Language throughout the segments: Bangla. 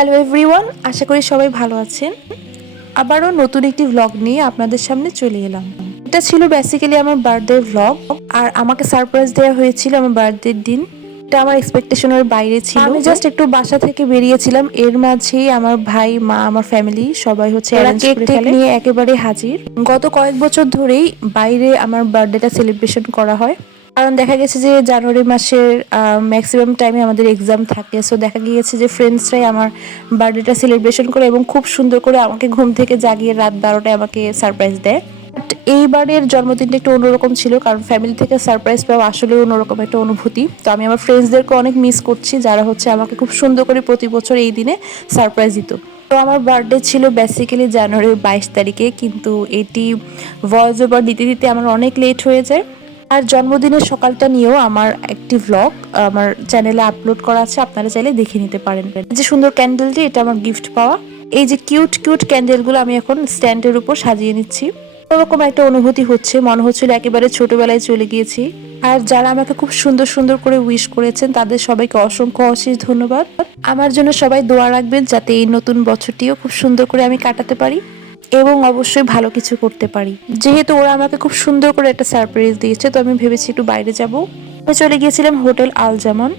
হ্যালো এভরিওয়ান আশা করি সবাই ভালো আছেন। আবারও নতুন একটি ভ্লগ নিয়ে আপনাদের সামনে চলে এলাম। এটা ছিল বেসিক্যালি আমার বার্থডে ভ্লগ আর আমাকে সারপ্রাইজ দেওয়া হয়েছিল আমার বার্থডের দিন। এটা আমার এক্সপেকটেশনের বাইরে ছিল। আমি জাস্ট একটু বাসা থেকে বেরিয়েছিলাম এর মাঝেই আমার ভাই মা আমার ফ্যামিলি সবাই হচ্ছে কেক টেক নিয়ে একেবারে হাজির। গত কয়েক বছর ধরেই বাইরে আমার বার্থডেটা সেলিব্রেশন করা হয়। কারণ দেখা গেছে যে জানুয়ারি মাসের ম্যাক্সিমাম টাইমে আমাদের এক্সাম থাকে। সো দেখা গিয়েছে যে ফ্রেন্ডসরাই আমার বার্থডেটা সেলিব্রেশন করে এবং খুব সুন্দর করে আমাকে ঘুম থেকে জাগিয়ে রাত বারোটায় আমাকে সারপ্রাইজ দেয়। বাট এইবারের জন্মদিনটা একটু অন্যরকম ছিল, কারণ ফ্যামিলি থেকে সারপ্রাইজ পাওয়া আসলে অন্যরকম একটা অনুভূতি। তো আমি আমার ফ্রেন্ডসদেরকে অনেক মিস করছি, যারা হচ্ছে আমাকে খুব সুন্দর করে প্রতি বছর এই দিনে সারপ্রাইজ দিত। তো আমার বার্থডে ছিল বেসিক্যালি জানুয়ারির বাইশ তারিখে, কিন্তু এটি ভয়েস ওভার দিতে দিতে আমার অনেক লেট হয়ে যায়। আর জন্মদিনের সকালটা নিয়েও আমার একটি ভ্লগ আমার চ্যানেলে আপলোড করা আছে, আপনারা চাইলে দেখে নিতে পারেন। যে সুন্দর ক্যান্ডেলটি এটা আমার গিফট পাওয়া। এই যে কিউট কিউট ক্যান্ডেলগুলো আমি এখন স্ট্যান্ডের উপর সাজিয়ে নিচ্ছি। ওরকম একটা অনুভূতি হচ্ছে, মনে হচ্ছিল একেবারে ছোটবেলায় চলে গিয়েছি। আর যারা আমাকে খুব সুন্দর সুন্দর করে উইশ করেছেন, তাদের সবাইকে অসংখ্য অশেষ ধন্যবাদ। আমার জন্য সবাই দোয়া রাখবেন, যাতে এই নতুন বছরটিও খুব সুন্দর করে আমি কাটাতে পারি। এবং অবশ্যই ভালো কিছু করতে পারি। যেহেতু ওরা আমাকে খুব সুন্দর করে একটা সারপ্রাইজ দিয়েছে, তো আমি ভেবেছি একটু বাইরে যাব। আমি চলে গিয়েছিলাম হোটেল আল আলজামন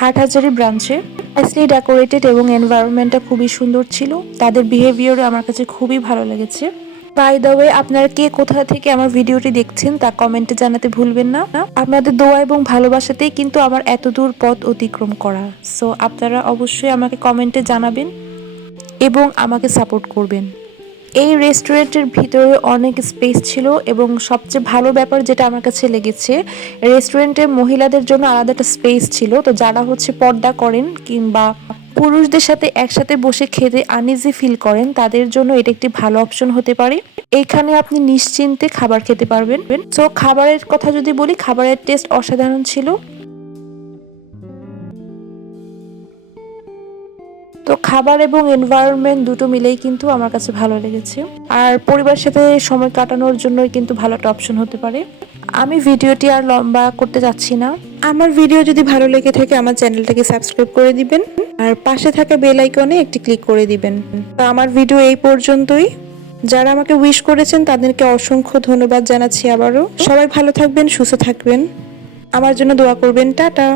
হাটহাজারি ব্রাঞ্চে আসলে ডেকোরেটেড এবং এনভায়রনমেন্টটা খুবই সুন্দর ছিল। তাদের বিহেভিয়ারও আমার কাছে খুবই ভালো লেগেছে। বাই দ্য ওয়ে আপনারা কে কোথা থেকে আমার ভিডিওটি দেখছেন তা কমেন্টে জানাতে ভুলবেন না। আপনাদের দোয়া এবং ভালোবাসাতেই কিন্তু আমার এত দূর পথ অতিক্রম করা। সো আপনারা অবশ্যই আমাকে কমেন্টে জানাবেন এবং আমাকে সাপোর্ট করবেন। এই রেস্টুরেন্টের ভিতরে অনেক স্পেস ছিল এবং সবচেয়ে ভালো ব্যাপার যেটা আমার কাছে লেগেছে রেস্টুরেন্টে মহিলাদের জন্য আলাদা একটা স্পেস ছিল। তো যারা হচ্ছে পর্দা করেন কিংবা পুরুষদের সাথে একসাথে বসে খেতে আনইজি ফিল করেন, তাদের জন্য এটা একটি ভালো অপশন হতে পারে। এইখানে আপনি নিশ্চিন্তে খাবার খেতে পারবেন। তো খাবারের কথা যদি বলি, খাবারের টেস্ট অসাধারণ ছিল। তো খাবার এবং এনভায়রনমেন্ট দুটো মিলেই কিন্তু আমার কাছে ভালো লেগেছে। আর পরিবারের সাথে সময় কাটানোর জন্যই কিন্তু ভালো একটা অপশন হতে পারে। আমি ভিডিওটি আর লম্বা করতে যাচ্ছি না। আমার ভিডিও যদি ভালো লেগে থাকে, আমার চ্যানেলটাকে সাবস্ক্রাইব করে দিবেন। আর পাশে থাকা বেল আইকনে একটি ক্লিক করে দিবেন। তো আমার ভিডিও এই পর্যন্তই। যারা আমাকে উইশ করেছেন, তাদেরকে অসংখ্য ধন্যবাদ জানাচ্ছি আবারও। সবাই ভালো থাকবেন, সুস্থ থাকবেন। আমার জন্য দোয়া করবেন। টাটা।